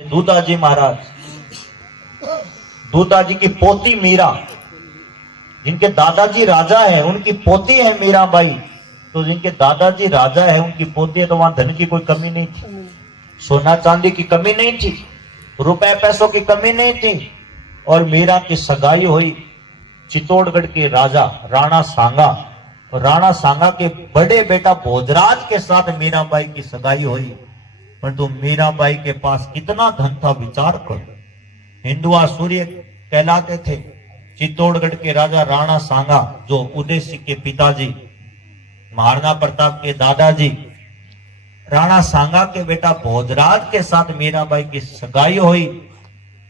दूधाजी महाराज, दूधाजी की पोती मीरा, जिनके दादाजी राजा है उनकी पोती है मीराबाई। तो जिनके दादाजी राजा है उनकी पोती है, तो वहां धन की कोई कमी नहीं थी, सोना चांदी की कमी नहीं थी, रुपए पैसों की कमी नहीं थी। और मीरा की सगाई हुई चित्तौड़गढ़ के राजा राणा सांगा, और राणा सांगा के बड़े बेटा भोजराज के साथ मीराबाई की सगाई हुई। परंतु मीराबाई के पास कितना धन था विचार करो। हिंदुआ सूर्य कहलाते थे। चित्तौड़गढ़ के राजा राणा सांगा, जो उदय सिंह के पिताजी, महाराणा प्रताप के दादाजी, राणा सांगा के बेटा भोजराज के साथ मीराबाई की सगाई हुई।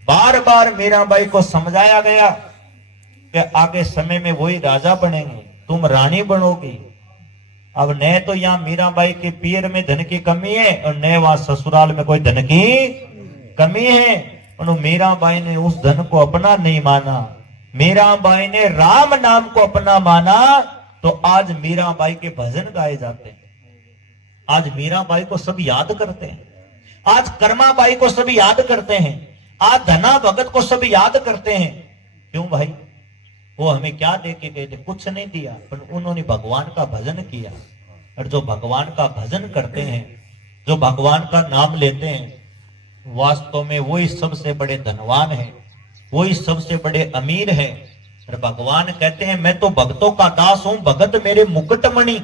बार बार मीराबाई को समझाया गया कि आगे समय में वही राजा बनेंगे, तुम रानी बनोगी। अब न तो यहाँ मीराबाई के पियर में धन की कमी है और न वहां ससुराल में कोई धन की कमी है। और मीराबाई ने उस धन को अपना नहीं माना, मीराबाई ने राम नाम को अपना माना। तो आज मीराबाई के भजन गाए जाते हैं, आज मीराबाई को सब याद करते हैं, आज कर्माबाई को सब याद करते हैं, आज धना भगत को सब याद करते हैं। क्यों भाई? वो हमें क्या दे के गए थे? कुछ नहीं दिया, पर उन्होंने भगवान का भजन किया। और जो भगवान का भजन करते हैं, जो भगवान का नाम लेते हैं, वास्तव में वही सबसे बड़े धनवान है, वही सबसे बड़े अमीर है। और भगवान कहते हैं मैं तो भक्तों का दास हूं, भगत मेरे मुकुटमणि।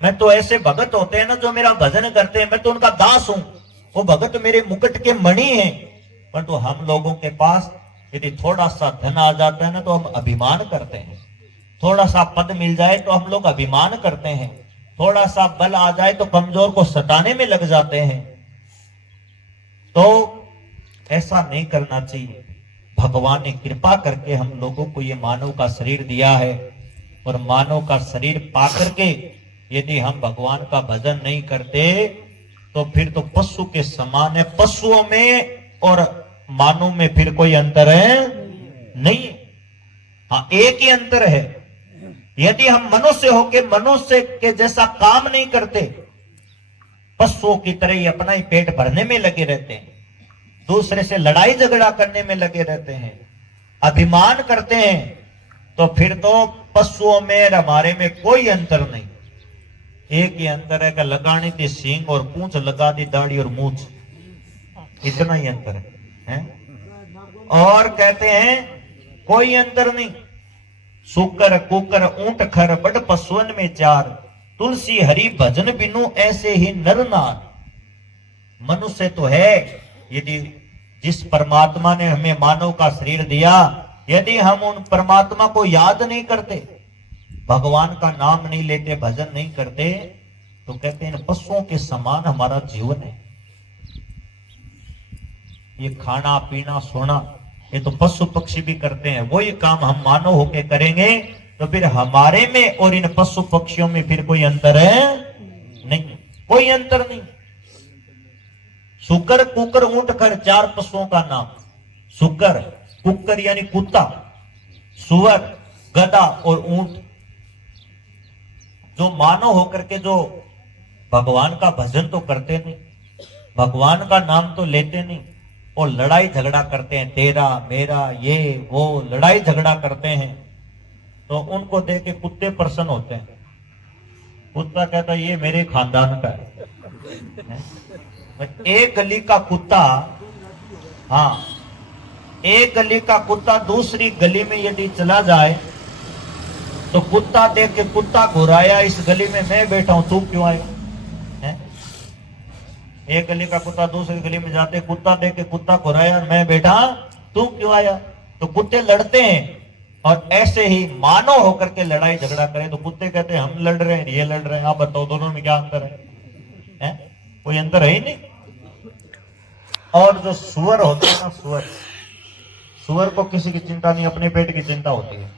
मैं तो ऐसे भगत होते हैं ना जो मेरा भजन करते हैं, मैं तो उनका दास हूं, वो भगत मेरे मुकुट के मणि हैं। परंतु हम लोगों के पास यदि थोड़ा सा धन आ जाता है ना, तो हम अभिमान करते हैं, थोड़ा सा पद मिल जाए तो हम लोग अभिमान करते हैं, थोड़ा सा बल आ जाए तो कमजोर को सताने में लग जाते हैं। तो ऐसा नहीं करना चाहिए। भगवान ने कृपा करके हम लोगों को ये मानव का शरीर दिया है, और मानव का शरीर पा करके यदि हम भगवान का भजन नहीं करते तो फिर तो पशु के समान है। पशुओं में और मानव में फिर कोई अंतर है नहीं। हाँ, एक ही अंतर है, यदि हम मनुष्य होके मनुष्य के जैसा काम नहीं करते, पशुओं की तरह ही अपना ही पेट भरने में लगे रहते हैं, दूसरे से लड़ाई झगड़ा करने में लगे रहते हैं, अभिमान करते हैं, तो फिर तो पशुओं में और हमारे में कोई अंतर नहीं। एक ही अंतर है कि लगानी थी सींग और पूंछ, लगा दी दाढ़ी और मूछ, इतना ही अंतर है। और कहते हैं कोई अंतर नहीं। सुकर कुकर ऊंट खर बड़ पशुअन में चार, तुलसी हरि भजन बिनु ऐसे ही नर नार। मनुष्य तो है, यदि जिस परमात्मा ने हमें मानव का शरीर दिया, यदि हम उन परमात्मा को याद नहीं करते, भगवान का नाम नहीं लेते, भजन नहीं करते, तो कहते हैं पशुओं के समान हमारा जीवन है। ये खाना पीना सोना ये तो पशु पक्षी भी करते हैं, वही काम हम मानव होके करेंगे, तो फिर हमारे में और इन पशु पक्षियों में फिर कोई अंतर है नहीं, कोई अंतर नहीं। सुकर कुकर ऊंट खर, चार पशुओं का नाम। सुकर, कुकर यानी कुत्ता, सुअर, गधा और ऊंट। जो मानव होकर के जो भगवान का भजन तो करते नहीं, भगवान का नाम तो लेते नहीं, और लड़ाई झगड़ा करते हैं, तेरा मेरा ये वो लड़ाई झगड़ा करते हैं, तो उनको देख के कुत्ते प्रसन्न होते हैं। कुत्ता कहता है ये मेरे खानदान का है। एक गली का कुत्ता, हाँ, एक गली का कुत्ता दूसरी गली में यदि चला जाए तो कुत्ता देख के कुत्ता घुराया, इस गली में मैं बैठा हूं, तू क्यों आया? एक गली का कुत्ता दूसरी गली में जाते, कुत्ता देख के कुत्ता घुराया, मैं बैठा, तू क्यों आया? तो कुत्ते लड़ते हैं। और ऐसे ही मानव होकर के लड़ाई झगड़ा करें तो कुत्ते कहते हैं हम लड़ रहे हैं, ये लड़ रहे हैं, आप बताओ दोनों में क्या अंतर है? कोई अंतर है ही नहीं। और जो सुअर होते हैं ना, सुअर को किसी की चिंता नहीं, अपने पेट की चिंता होती है।